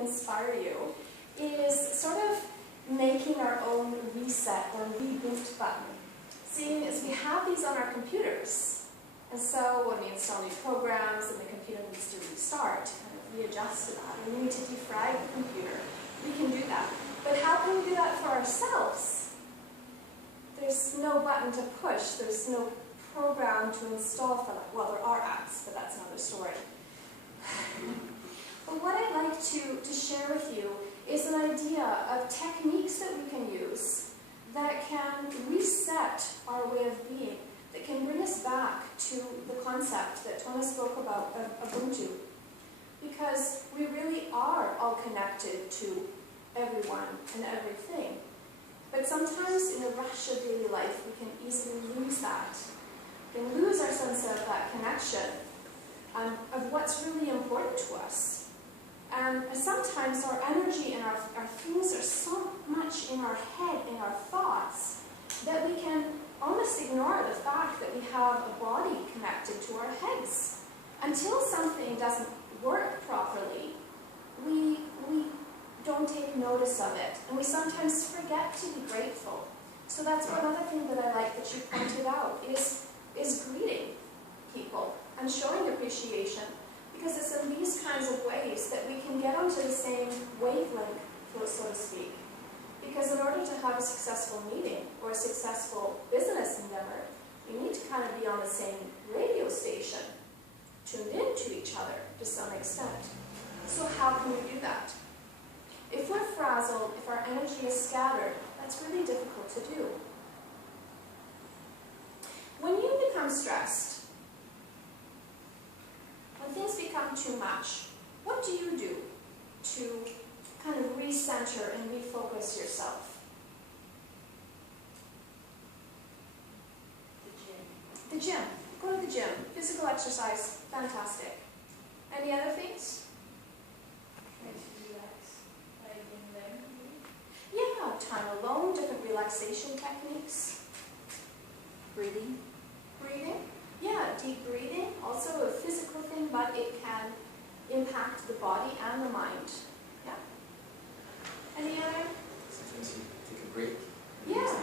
inspire you is sort of making our own reset or reboot button. Seeing as we have these on our computers, and so when we install new programs and the computer needs to restart, kind of readjust to that, and we need to defrag the computer, we can do that. But how can we do that for ourselves? There's no button to push, there's no program to install for that. Well, there are apps, but that's another story. But what I'd like to share with you is an idea of techniques that we can use that can reset our way of being, that can bring us back to the concept that Tona spoke about of Ubuntu. Because we really are all connected to everyone and everything. But sometimes in the rush of daily life, we can easily lose that. We can lose our sense of that connection, of what's really important to us. And sometimes our energy and our things are so much in our head, in our thoughts, that we can almost ignore the fact that we have a body connected to our heads. Until something doesn't work properly, we don't take notice of it, and we sometimes forget to be grateful. So that's one other thing that I like that you pointed out, is greeting people and showing appreciation, because it's in these kinds of ways that we can get onto the same wavelength, so to speak. Because in order to have a successful meeting or a successful business endeavor, you need to kind of be on the same radio station, tuned in to each other to some extent. So how can we do that? If we're frazzled, if our energy is scattered, that's really difficult to do. When you become stressed, when things become too much, what do you do to kind of recenter and refocus yourself? The gym. Go to the gym. Physical exercise. Fantastic. Any other things? Yeah, time alone, different relaxation techniques. Breathing. Breathing. Yeah, deep breathing. Also a physical thing, but it can impact the body and the mind. Yeah. Any other? Sometimes you take a break. Yeah.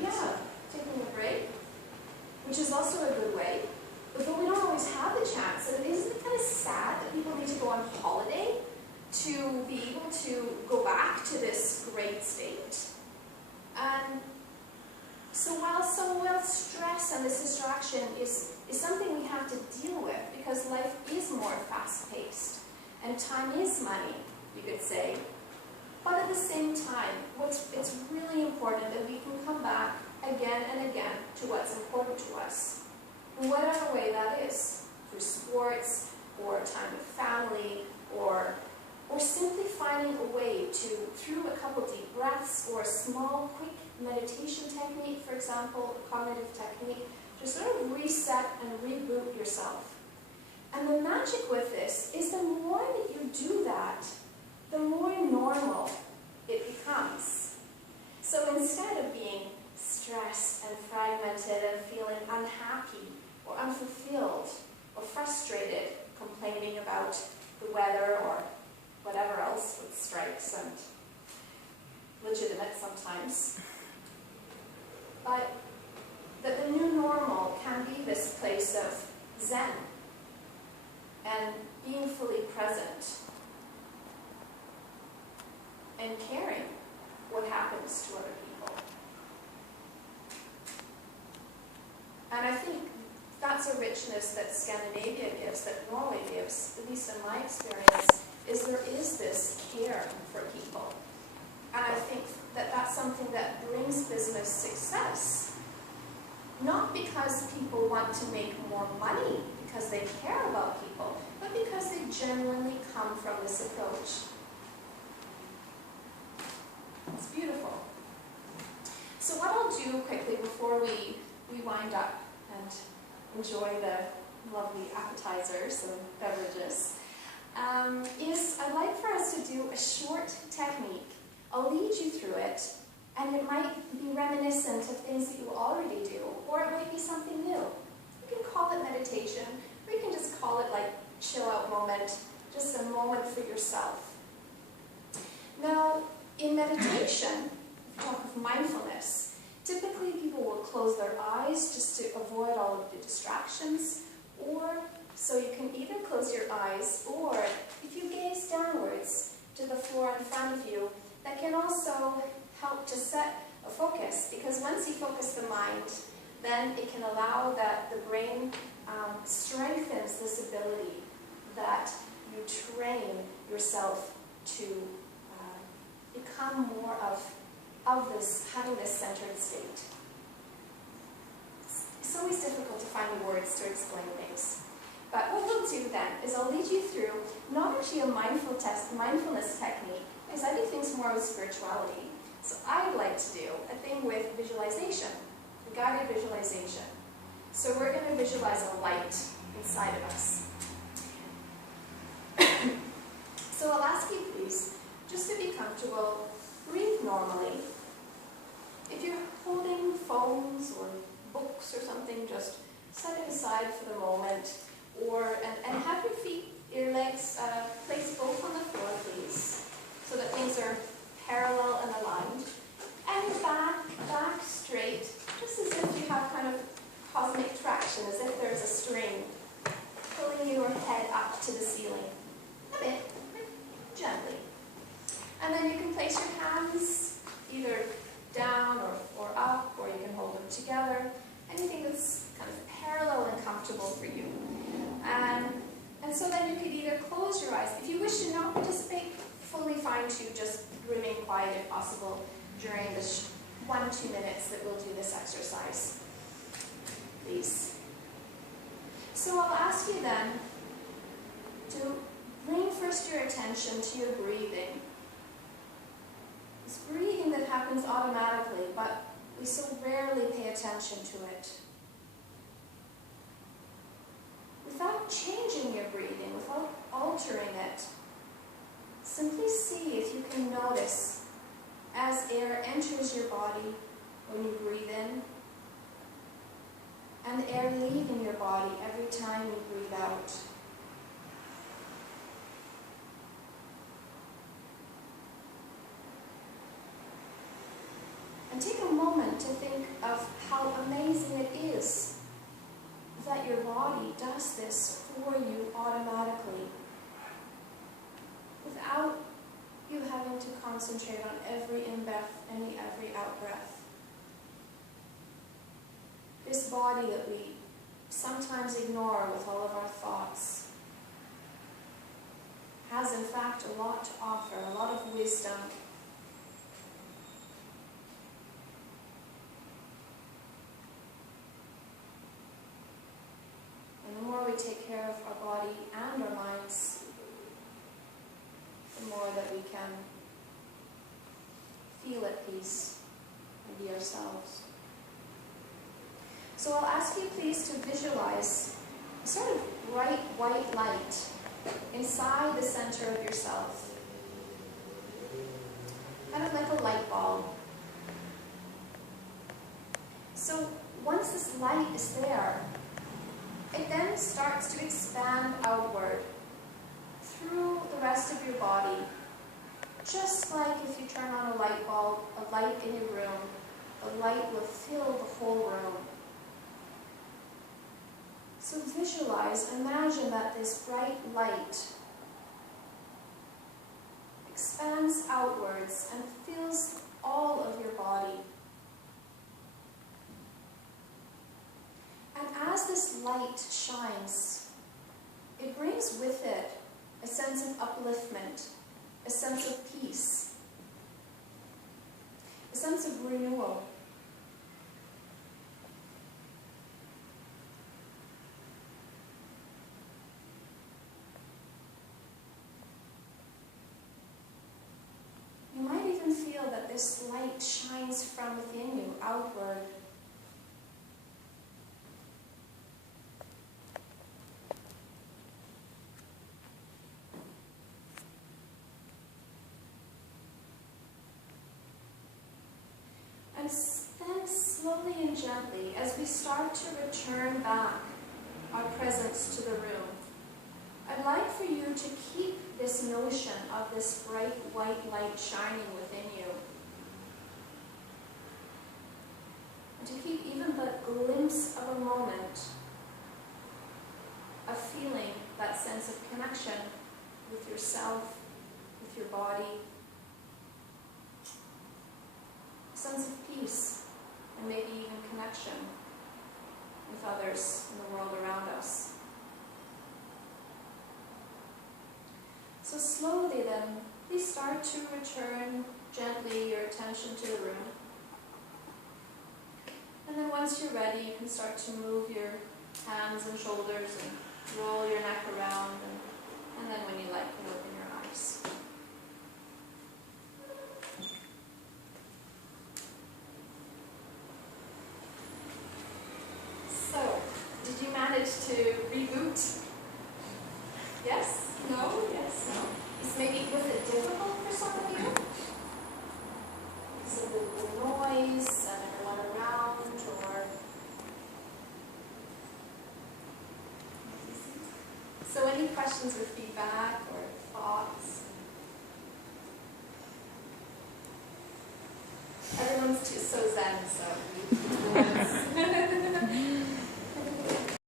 Yeah, taking a break, which is also a good way. But we don't always have the chance. And isn't it kind of sad that people need to go on holiday to be able to go back to this great state? And so while stress and this distraction is something we have to deal with, because life is more fast-paced, and time is money, you could say. But at the same time, it's really important that we can come back again and again to what's important to us, in whatever way that is, through sports, or time with family, or simply finding a way to, through a couple deep breaths, or a small, quick meditation technique, for example, a cognitive technique, to sort of reset and reboot yourself. And the magic with this is the more that you do that, the more normal it becomes. So instead of being stressed and fragmented and feeling unhappy or unfulfilled or frustrated, complaining about the weather or whatever else with strikes and legitimate sometimes, but that the new normal can be this place of Zen and being fully present and caring what happens to other people. And I think that's a richness that Scandinavia gives, that Norway gives, at least in my experience, is there is this care for people. And I think that that's something that brings business success. Not because people want to make more money, because they care about people, but because they genuinely come from this approach. It's beautiful. So what I'll do quickly before we wind up and enjoy the lovely appetizers and beverages, is I'd like for us to do a short technique. I'll lead you through it, and it might be reminiscent of things that you already do, or it might be something new. You can call it meditation, or you can just call it like chill out moment, just a moment for yourself. Now, in meditation, if we talk of mindfulness, typically people will close their eyes just to avoid all of the distractions, or so you can either close your eyes, or if you gaze downwards to the floor in front of you, that can also help to set a focus, because once you focus the mind, then it can allow that the brain strengthens this ability that you train yourself to become more of this, having this centered state. It's always difficult to find the words to explain things. But what we'll do then is I'll lead you through not actually a mindfulness technique, because I do things more with spirituality. So I'd like to do a thing with visualization, a guided visualization. So we're going to visualize a light inside of us. So I'll ask you please, just to be comfortable, breathe normally. If you're holding phones or books or something, just set it aside for the moment. And have your feet, your legs placed both on the floor, please, so that things are parallel and aligned. And your back straight, just as if you have kind of cosmic traction, as if there's a string pulling your head up to the ceiling. A bit, gently. And then you can place your hands either down or up, or you can hold them together. Anything that's kind of parallel and comfortable for you. And so then you could either close your eyes. If you wish to not participate, fully fine to just remain quiet if possible during the 1-2 minutes that we'll do this exercise. Please. So I'll ask you then to bring first your attention to your breathing. It's breathing that happens automatically, but we so rarely pay attention to it. Without changing your breathing, without altering it, simply see if you can notice as air enters your body when you breathe in, and air leaving your body every time you breathe out. And take a moment to think of how amazing it is that your body does this for you automatically, without you having to concentrate on every in-breath and every out-breath. This body that we sometimes ignore with all of our thoughts has in fact a lot to offer, a lot of wisdom. And the more we take care of our body and our minds, the more that we can feel at peace and be ourselves. So I'll ask you please to visualize a sort of bright white light inside the center of yourself. Kind of like a light bulb. So once this light is there, it then starts to expand outward through the rest of your body. Just like if you turn on a light bulb, a light in your room, the light will fill the whole room. So visualize, imagine that this bright light expands outwards and fills all of your body. And as this light shines, it brings with it a sense of upliftment, a sense of peace, a sense of renewal. You might even feel that this light shines from within you, outward. And then slowly and gently, as we start to return back our presence to the room, I'd like for you to keep this notion of this bright white light shining within you. And to keep even the glimpse of a moment of feeling that sense of connection with yourself, with your body, a sense of peace, and maybe even connection with others in the world around us. So slowly then, please start to return gently your attention to the room. And then once you're ready, you can start to move your hands and shoulders and roll your neck around, and then when you like, you can open your eyes. So, did you manage to reboot? Yes? No? Yes? No? Was it difficult for some of you? Because of the noise and everyone around, or... So any questions or feedback or thoughts? Everyone's too so zen, so